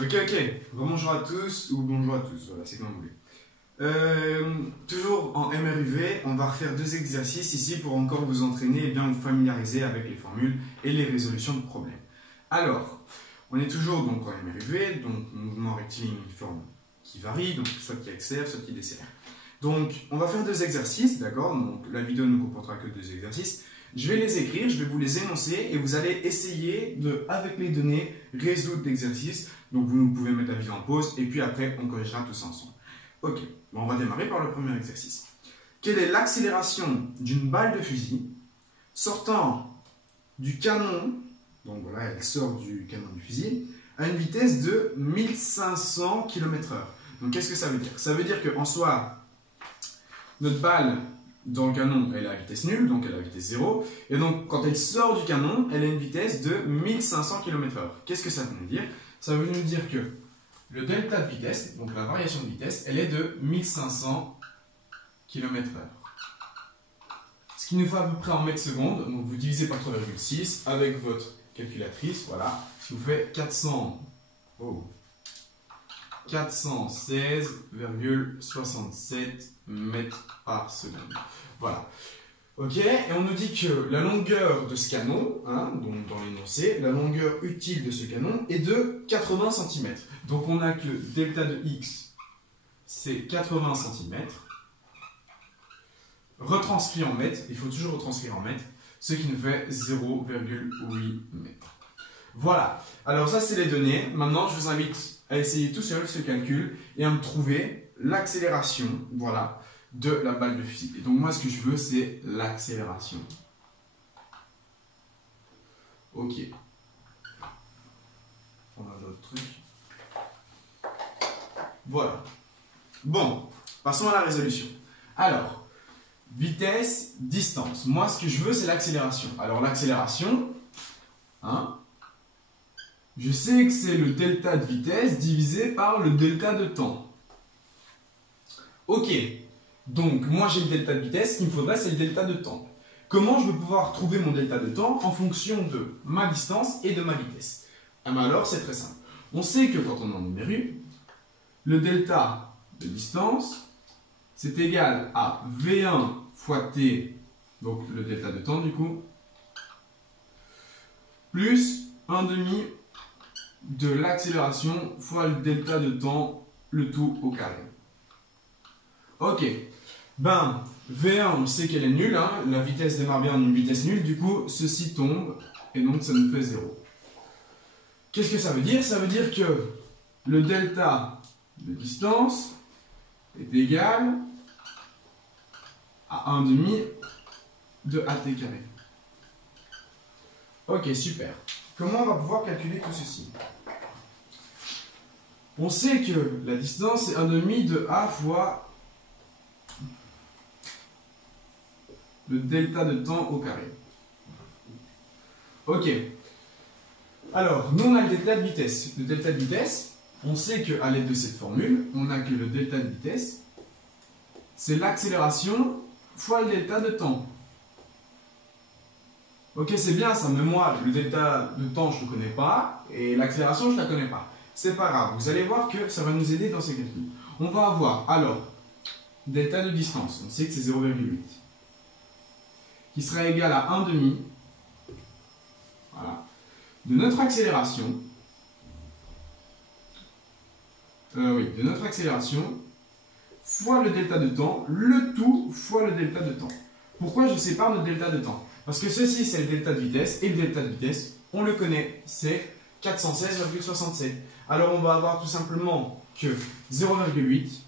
Ok. Bonjour à tous ou bonjour à tous, voilà, c'est comme vous voulez. Toujours en MRUV, on va refaire deux exercices ici pour encore vous entraîner et bien vous familiariser avec les formules et les résolutions de problèmes. Alors, on est toujours donc en MRUV, donc mouvement rectiligne uniforme qui varie, donc soit qui accélère, soit qui décélère. Donc, on va faire deux exercices, d'accord? Donc, la vidéo ne comportera que deux exercices. Je vais les écrire, je vais vous les énoncer et vous allez essayer de, avec les données, résoudre l'exercice. Donc, vous pouvez mettre la vidéo en pause et puis après, on corrigera tous ensemble. Ok, bon, on va démarrer par le premier exercice. Quelle est l'accélération d'une balle de fusil sortant du canon, donc voilà, elle sort du canon du fusil, à une vitesse de 1500 km/h. Donc, qu'est-ce que ça veut dire? Ça veut dire qu'en soi, notre balle dans le canon, elle est à vitesse nulle, donc elle est à vitesse 0. Et donc, quand elle sort du canon, elle a une vitesse de 1500 km/h. Qu'est-ce que ça veut nous dire? Ça veut nous dire que le delta de vitesse, donc la variation de vitesse, elle est de 1500 km/h. Ce qui nous fait à peu près en mètres secondes. Donc, vous divisez par 3,6 avec votre calculatrice, voilà. Ce qui vous fait 416,67 mètres par seconde. Voilà. Ok, et on nous dit que la longueur de ce canon, donc dans l'énoncé, la longueur utile de ce canon est de 80 cm. Donc on a que delta de x, c'est 80 cm. Retranscrit en mètres, il faut toujours retranscrire en mètres, ce qui nous fait 0,8 mètres. Voilà, alors ça c'est les données. Maintenant je vous invite à essayer tout seul ce calcul et à me trouver l'accélération, voilà, de la balle de fusil. Et donc moi ce que je veux c'est l'accélération. Ok. On a d'autres trucs. Voilà. Bon, passons à la résolution. Alors, vitesse, distance. Moi ce que je veux c'est l'accélération. Alors l'accélération, je sais que c'est le delta de vitesse divisé par le delta de temps. Ok. Donc, moi j'ai le delta de vitesse, ce qu'il me faudrait c'est le delta de temps. Comment je vais pouvoir trouver mon delta de temps? En fonction de ma distance et de ma vitesse. Alors, c'est très simple. On sait que quand on est en numéru, le delta de distance, c'est égal à V1 fois T, donc le delta de temps du coup, plus 1/2 de l'accélération fois le delta de temps, le tout au carré. Ok. Ben, V1, on sait qu'elle est nulle, la vitesse démarre bien en une vitesse nulle, du coup, ceci tombe, et donc ça nous fait 0. Qu'est-ce que ça veut dire? Ça veut dire que le delta de distance est égal à 1/2 de AT carré. Ok, super. Comment on va pouvoir calculer tout ceci? On sait que la distance est 1/2 de A fois le delta de temps au carré. Ok. Alors, nous on a le delta de vitesse. Le delta de vitesse, on sait qu'à l'aide de cette formule, on a que le delta de vitesse, c'est l'accélération fois le delta de temps. Ok, c'est bien ça, mais moi, le delta de temps, je ne le connais pas, et l'accélération, je ne la connais pas. C'est pas grave, vous allez voir que ça va nous aider dans ces calculs. On va avoir, alors, delta de distance, on sait que c'est 0,8. Qui sera égal à 1/2 voilà, de notre accélération, fois le delta de temps, le tout fois le delta de temps. Pourquoi je sépare notre delta de temps? Parce que ceci c'est le delta de vitesse, et le delta de vitesse, on le connaît, c'est 416,67. Alors on va avoir tout simplement que 0,8,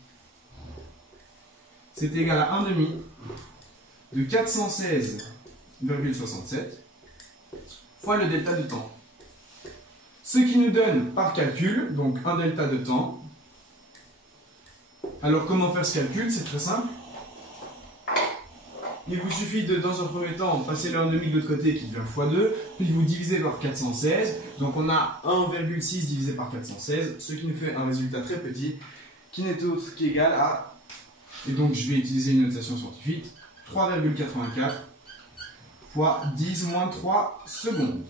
c'est égal à 1/2 de 416,67 fois le delta de temps. Ce qui nous donne par calcul, donc un delta de temps. Alors comment faire ce calcul? C'est très simple. Il vous suffit de, dans un premier temps, passer le 1/2 de l'autre côté qui devient x2, puis vous divisez par 416. Donc on a 1,6 divisé par 416, ce qui nous fait un résultat très petit, qui n'est autre qu'égal à, et donc je vais utiliser une notation scientifique, 3,84 fois 10 moins 3 secondes.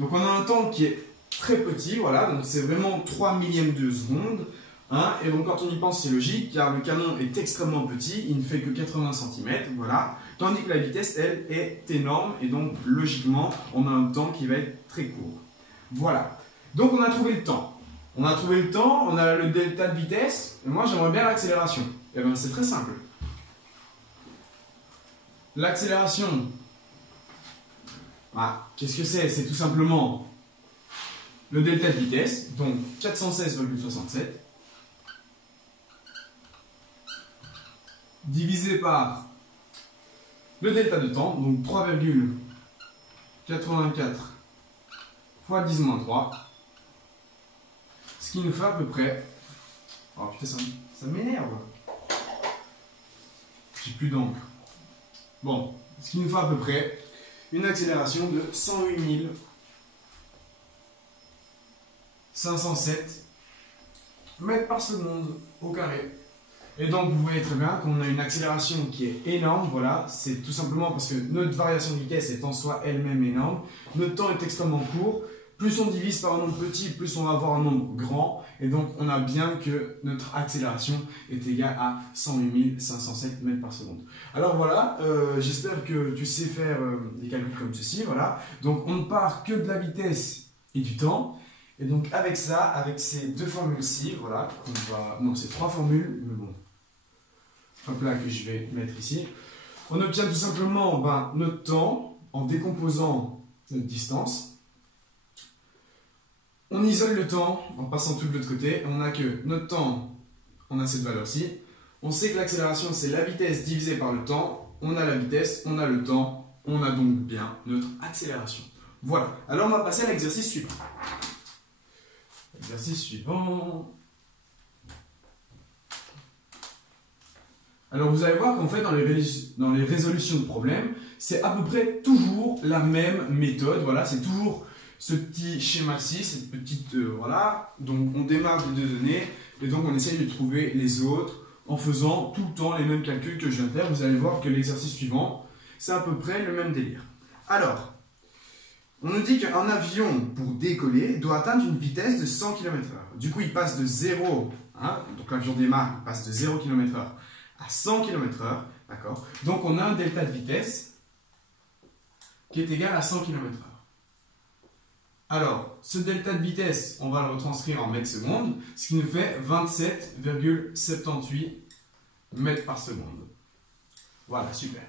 Donc on a un temps qui est très petit, voilà, donc c'est vraiment 3 millièmes de seconde. Hein, et donc quand on y pense, c'est logique, car le canon est extrêmement petit, il ne fait que 80 cm, voilà. Tandis que la vitesse, elle, est énorme, et donc logiquement, on a un temps qui va être très court. Voilà. Donc on a trouvé le temps. On a trouvé le temps, on a le delta de vitesse, et moi j'aimerais bien l'accélération. Et bien c'est très simple. L'accélération, qu'est-ce que c'est? C'est tout simplement le delta de vitesse, donc 416,67, divisé par le delta de temps, donc 3,84 fois 10-3, ce qui nous fait à peu près... Oh putain, ça m'énerve. J'ai plus d'encre. Bon, ce qui nous fait à peu près une accélération de 108 507 mètres par seconde au carré. Et donc vous voyez très bien qu'on a une accélération qui est énorme, voilà, c'est tout simplement parce que notre variation de vitesse est en soi elle-même énorme, notre temps est extrêmement court, plus on divise par un nombre petit, plus on va avoir un nombre grand, et donc on a bien que notre accélération est égale à 108 507 mètres par seconde. Alors voilà, j'espère que tu sais faire des calculs comme ceci, voilà, donc on ne part que de la vitesse et du temps. Et donc avec ça, avec ces deux formules-ci, voilà, non, c'est trois formules, mais bon, hop là que je vais mettre ici, on obtient tout simplement notre temps en décomposant notre distance. On isole le temps en passant tout de l'autre côté, on a que notre temps, on a cette valeur-ci. On sait que l'accélération c'est la vitesse divisée par le temps, on a la vitesse, on a le temps, on a donc bien notre accélération. Voilà, alors on va passer à l'exercice suivant. Exercice suivant. Alors vous allez voir qu'en fait dans les résolutions de problèmes, c'est à peu près toujours la même méthode. Voilà, c'est toujours ce petit schéma-ci, cette petite voilà. Donc on démarre des deux données et donc on essaye de trouver les autres en faisant tout le temps les mêmes calculs que je viens de faire. Vous allez voir que l'exercice suivant, c'est à peu près le même délire. Alors, on nous dit qu'un avion, pour décoller, doit atteindre une vitesse de 100 km/h. Du coup, il passe de 0, donc l'avion démarre, il passe de 0 km/h à 100 km/h, d'accord? Donc, on a un delta de vitesse qui est égal à 100 km/h. Alors, ce delta de vitesse, on va le retranscrire en mètres secondes, ce qui nous fait 27,78 mètres par seconde. Voilà, super.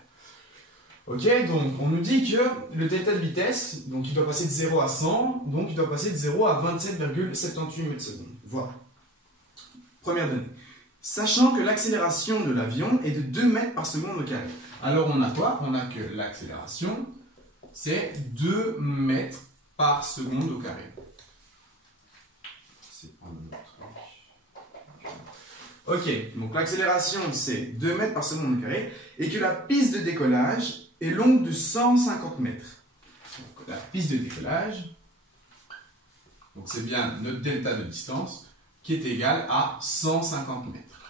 Ok, donc on nous dit que le delta de vitesse, donc il doit passer de 0 à 100, donc il doit passer de 0 à 27,78 mètres secondes. Voilà. Première donnée. Sachant que l'accélération de l'avion est de 2 mètres par seconde au carré. Alors on a quoi? On a que l'accélération, c'est 2 mètres par seconde au carré. Ok, donc l'accélération c'est 2 mètres par seconde au carré et que la piste de décollage est longue de 150 mètres. Donc, la piste de décollage, donc c'est bien notre delta de distance qui est égal à 150 mètres.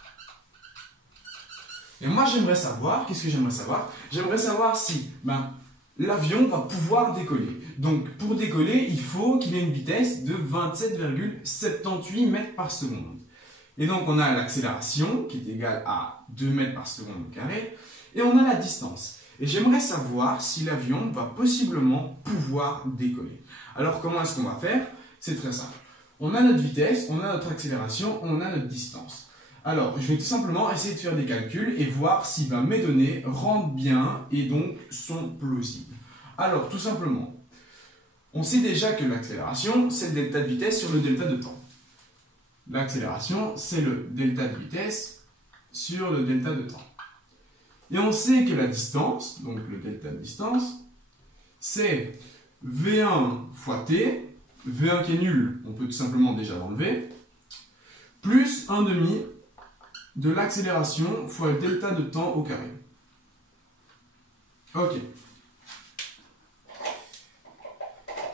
Et moi j'aimerais savoir, qu'est-ce que j'aimerais savoir? J'aimerais savoir si l'avion va pouvoir décoller. Donc pour décoller, il faut qu'il ait une vitesse de 27,78 mètres par seconde. Et donc on a l'accélération qui est égale à 2 mètres par seconde au carré. Et on a la distance. Et j'aimerais savoir si l'avion va possiblement pouvoir décoller. Alors comment est-ce qu'on va faire? C'est très simple. On a notre vitesse, on a notre accélération, on a notre distance. Alors je vais tout simplement essayer de faire des calculs et voir si mes données rentrent bien et donc sont plausibles. Alors tout simplement, on sait déjà que l'accélération c'est le delta de vitesse sur le delta de temps. L'accélération c'est le delta de vitesse sur le delta de temps. Et on sait que la distance, donc le delta de distance, c'est V1 fois T, V1 qui est nul, on peut tout simplement déjà l'enlever, plus 1/2 de l'accélération fois le delta de temps au carré. Ok.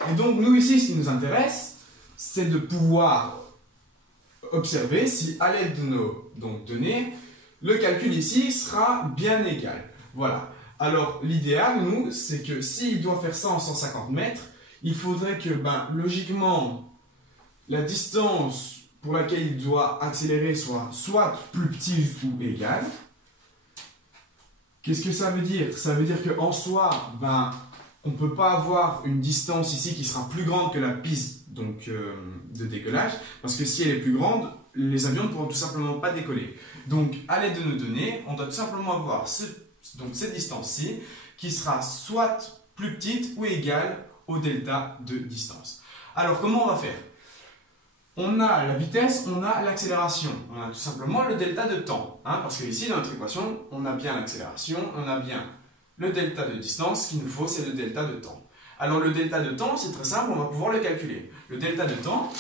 Et donc nous ici, ce qui nous intéresse, c'est de pouvoir observer si à l'aide de nos données, le calcul ici sera bien égal. Voilà. Alors, l'idéal, nous, c'est que s'il doit faire ça en 150 mètres, il faudrait que, logiquement, la distance pour laquelle il doit accélérer soit plus petite ou égale. Qu'est-ce que ça veut dire? Ça veut dire qu'en soi, on ne peut pas avoir une distance ici qui sera plus grande que la piste donc, de décollage, parce que si elle est plus grande, les avions ne pourront tout simplement pas décoller. Donc, à l'aide de nos données, on doit tout simplement avoir cette distance-ci qui sera soit plus petite ou égale au delta de distance. Alors, comment on va faire? On a la vitesse, on a l'accélération. On a tout simplement le delta de temps. Parce que ici, dans notre équation, on a bien l'accélération, on a bien le delta de distance. Ce qu'il nous faut, c'est le delta de temps. Alors, le delta de temps, c'est très simple, on va pouvoir le calculer. Le delta de temps,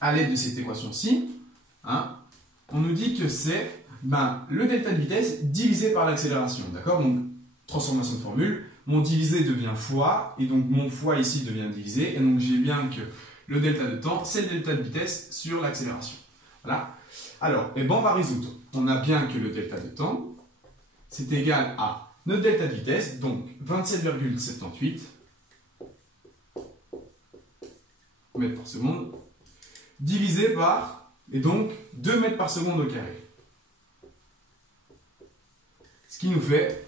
à l'aide de cette équation-ci, on nous dit que c'est le delta de vitesse divisé par l'accélération. D'accord? Donc, transformation de formule, mon divisé devient fois, et donc mon fois ici devient divisé, et donc j'ai bien que le delta de temps, c'est le delta de vitesse sur l'accélération. Voilà. Alors, on va résoudre. On a bien que le delta de temps, c'est égal à notre delta de vitesse, donc 27,78 mètres par seconde, divisé par, et donc 2 mètres par seconde au carré. Ce qui nous fait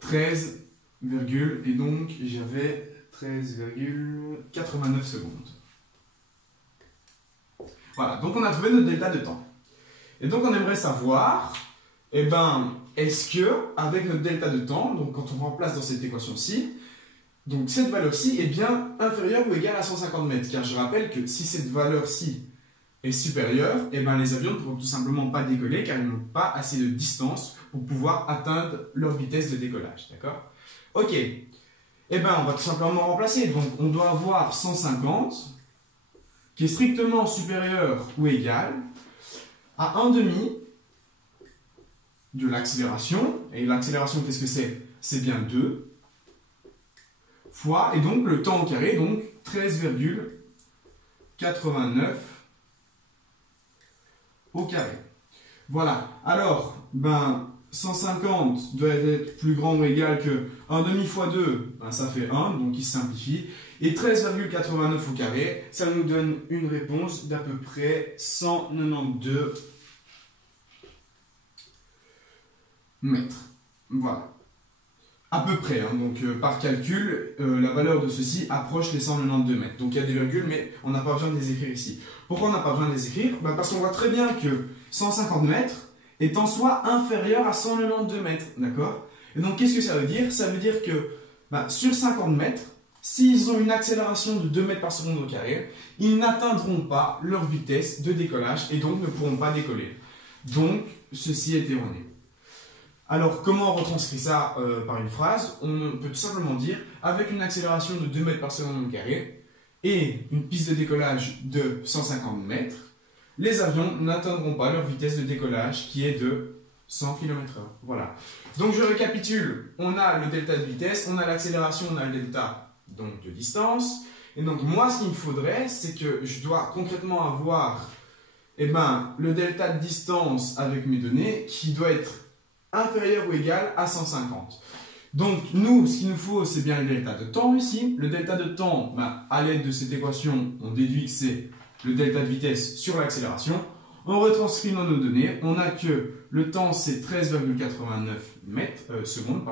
13, et donc j'avais 13,89 secondes. Voilà, donc on a trouvé notre delta de temps. Et donc on aimerait savoir, est-ce que avec notre delta de temps, donc quand on remplace dans cette équation-ci, donc cette valeur-ci est bien inférieure ou égale à 150 mètres. Car je rappelle que si cette valeur-ci est supérieure, les avions ne pourront tout simplement pas décoller car ils n'ont pas assez de distance pour pouvoir atteindre leur vitesse de décollage. D'accord? Ok. On va tout simplement remplacer. Donc on doit avoir 150 qui est strictement supérieur ou égal à 1/2 de l'accélération. Et l'accélération, qu'est-ce que c'est? C'est bien 2 fois, et donc le temps au carré, donc 13,89 au carré. Voilà. Alors, 150 doit être plus grand ou égal que 1/2 fois 2, ça fait 1, donc il se simplifie. Et 13,89 au carré, ça nous donne une réponse d'à peu près 192 mètres. Voilà. À peu près, donc par calcul, la valeur de ceci approche les 192 mètres. Donc il y a des virgules, mais on n'a pas besoin de les écrire ici. Pourquoi on n'a pas besoin de les écrire? Parce qu'on voit très bien que 150 mètres est en soi inférieur à 192 mètres, d'accord? Et donc qu'est-ce que ça veut dire? Ça veut dire que sur 50 mètres, s'ils ont une accélération de 2 mètres par seconde au carré, ils n'atteindront pas leur vitesse de décollage et donc ne pourront pas décoller. Donc ceci est erroné. Alors, comment on retranscrit ça par une phrase? On peut tout simplement dire, avec une accélération de 2 mètres par seconde au carré et une piste de décollage de 150 mètres, les avions n'atteindront pas leur vitesse de décollage qui est de 100 km/h. Voilà. Donc, je récapitule. On a le delta de vitesse, on a l'accélération, on a le delta donc, de distance. Et donc, moi, ce qu'il me faudrait, c'est que je dois concrètement avoir le delta de distance avec mes données qui doit être inférieur ou égal à 150. Donc, nous, ce qu'il nous faut, c'est bien le delta de temps ici. Le delta de temps, à l'aide de cette équation, on déduit que c'est le delta de vitesse sur l'accélération. On retranscrit dans nos données. On a que le temps, c'est 13,89 secondes.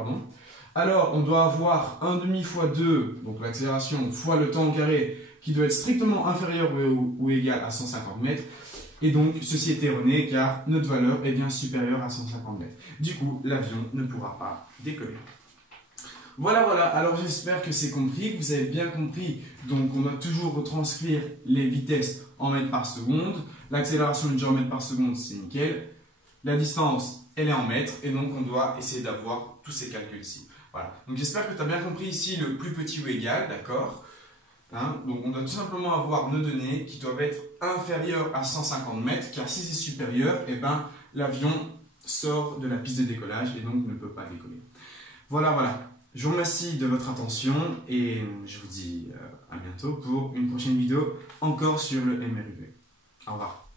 Alors, on doit avoir 1/2 fois 2, donc l'accélération, fois le temps au carré, qui doit être strictement inférieur ou égal à 150 mètres. Et donc, ceci est erroné car notre valeur est bien supérieure à 150 mètres. Du coup, l'avion ne pourra pas décoller. Voilà. Alors, j'espère que c'est compris, que vous avez bien compris. Donc, on doit toujours retranscrire les vitesses en mètres par seconde. L'accélération est déjà en mètres par seconde, c'est nickel. La distance, elle est en mètres. Et donc, on doit essayer d'avoir tous ces calculs-ci. Voilà. Donc, j'espère que tu as bien compris ici le plus petit ou égal, d'accord? Donc on doit tout simplement avoir nos données qui doivent être inférieures à 150 mètres, car si c'est supérieur, l'avion sort de la piste de décollage et donc ne peut pas décoller. Voilà. Je vous remercie de votre attention et je vous dis à bientôt pour une prochaine vidéo encore sur le MRUV. Au revoir.